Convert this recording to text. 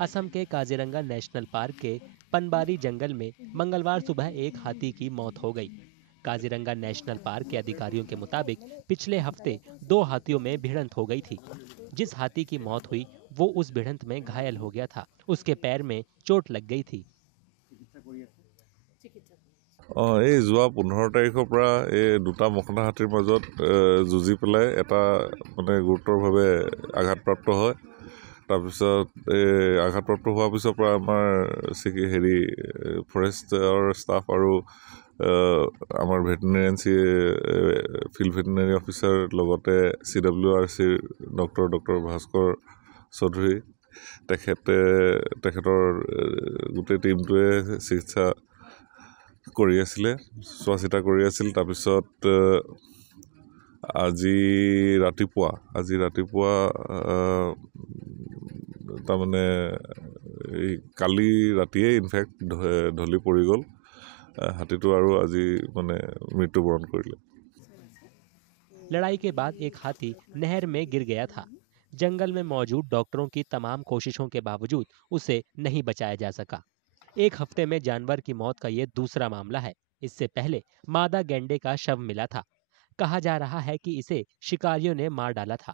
असम के Kaziranga national park के पनबारी जंगल में मंगलवार सुबह एक हाथी की मौत हो गई। काजीरंगा नेशनल पार्क के अधिकारियों के मुताबिक पिछले हफ्ते 2 हाथियों में भिड़ंत हो गई थी। जिस हाथी की मौत हुई वो उस भिड़ंत में घायल हो गया था। उसके पैर में चोट लग गई थी। এই যোৱা 15 তাৰিখৰ পৰা এই দুটা মখনা হাতীৰ মাজত যুঁজি পেলাই এটা মানে গুৰুতৰভাৱে আঘাতপ্ৰাপ্ত হয়। তাৰপিছত এই আঘাতপ্ৰাপ্ত হোৱাৰ পিছৰ পৰা আমাৰ ফৰেষ্টৰ ষ্টাফ আৰু আমাৰ ভেটেৰিনেৰিয়ান ফিল্ড ভেটেৰিনেৰী অফিচাৰ লগতে CWRCৰ ডক্টৰ ভাস্কৰ চৌধুৰী তেখেতৰ গোটেই টিমটোৱে চিকিৎসা কৰি আছিলে, চোৱা চিতা কৰি আছিল। তাৰপিছত আজি ৰাতিপুৱা তাৰমানে এই কালি ৰাতিয়ে ইনফেক্ট ঢলি পৰি গ'ল হাতীটো আৰু আজি মানে মৃত্যুবৰণ কৰিলে। लड़ाई के बाद एक हाथी नहर में गिर गया था। जंगल में मौजूद डॉक्टरों की तमाम कोशिशों के बावजूद उसे नहीं बचाया जा सका। एक हफ्ते में जानवर की मौत का ये दूसरा मामला है। इससे पहले मादा गैंडे का शव मिला था। कहा जा रहा है कि इसे शिकारियों ने मार डाला था।